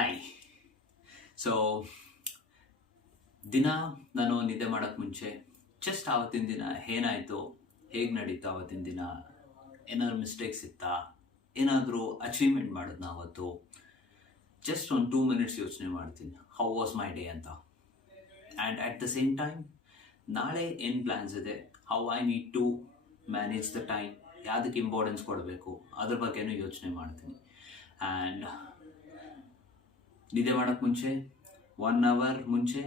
Hi. So ದಿನ ನಾನು ನಿದ್ದೆ ಮಾಡೋಕ್ಕೆ ಮುಂಚೆ ಜಸ್ಟ್ ಆವತ್ತಿನ ದಿನ ಏನಾಯಿತು, ಹೇಗೆ ನಡೀತು ಆವತ್ತಿನ ದಿನ, ಏನಾದರೂ ಮಿಸ್ಟೇಕ್ಸ್ ಇತ್ತಾ, ಏನಾದರೂ ಅಚೀವ್ಮೆಂಟ್ ಮಾಡಿದ್ನ ಅವತ್ತು, ಜಸ್ಟ್ ಒಂದು 2 minutes ಯೋಚನೆ ಮಾಡ್ತೀನಿ ಹೌ ವಾಸ್ ಮೈ ಡೇ ಅಂತ. And at the same time ನಾಳೆ ಏನು ಪ್ಲ್ಯಾನ್ಸ್ ಇದೆ, how I need to manage the time, ಯಾವುದಕ್ಕೆ ಇಂಪಾರ್ಟೆನ್ಸ್ ಕೊಡಬೇಕು ಅದ್ರ ಬಗ್ಗೆನೂ ಯೋಚನೆ ಮಾಡ್ತೀನಿ. ಆ್ಯಂಡ್ ನಿದ್ದೆ ಮಾಡೋಕ್ಕೆ ಮುಂಚೆ 1 hour ಮುಂಚೆ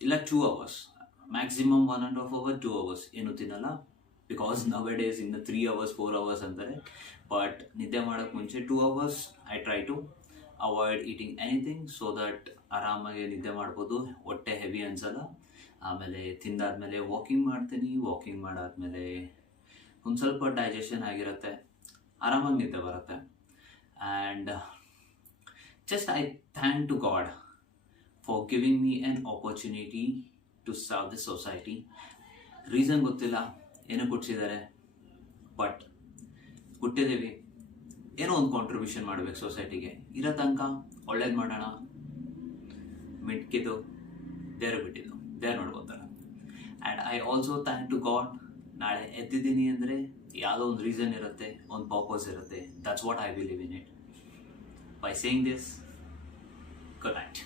ಇಲ್ಲ 2 hours, ಮ್ಯಾಕ್ಸಿಮಮ್ 1.5 hour 2 hours ಏನು ತಿನ್ನಲ್ಲ. ಬಿಕಾಸ್ ನವ್ ಡೇಸ್ ಇನ್ನು 3 hours 4 hours ಅಂತಾರೆ. ಬಟ್ ನಿದ್ದೆ ಮಾಡೋಕ್ಕೆ ಮುಂಚೆ 2 hours I try to avoid eating anything so that ಆರಾಮಾಗಿ ನಿದ್ದೆ ಮಾಡ್ಬೋದು, ಹೊಟ್ಟೆ ಹೆವಿ ಅನ್ಸಲ್ಲ. ಆಮೇಲೆ ತಿಂದಾದ್ಮೇಲೆ ವಾಕಿಂಗ್ ಮಾಡ್ತೀನಿ. ವಾಕಿಂಗ್ ಮಾಡಾದ್ಮೇಲೆ ಒಂದು ಸ್ವಲ್ಪ ಡೈಜೆಷನ್ ಆಗಿರುತ್ತೆ, ಆರಾಮಾಗಿ ನಿದ್ದೆ ಬರುತ್ತೆ. And just I thank to God for giving me an opportunity to serve the society. Reason ಗೊತ್ತಿಲ್ಲ ಏನೋ ಕೊಡ್ಸಿದ್ದಾರೆ, ಬಟ್ ಕೊಟ್ಟಿದ್ದೀವಿ, ಏನೋ ಒಂದು ಕಾಂಟ್ರಿಬ್ಯೂಷನ್ ಮಾಡಬೇಕು ಸೊಸೈಟಿಗೆ. ಇರೋ ತನಕ ಒಳ್ಳೇದು ಮಾಡೋಣ, ಮಿಟ್ಕಿದ್ದು ದೇವ್ರು ಬಿಟ್ಟಿದ್ದು ದೇವ್ರು ನೋಡ್ಕೊತಾರೆ. And I also thank to God, ನಾಳೆ ಎದ್ದಿದ್ದೀನಿ ಅಂದರೆ ಯಾವುದೋ ಒಂದು ರೀಸನ್ ಇರುತ್ತೆ, ಒಂದು ಪರ್ಪಸ್ ಇರುತ್ತೆ. That's what I believe in it. By saying this, good night.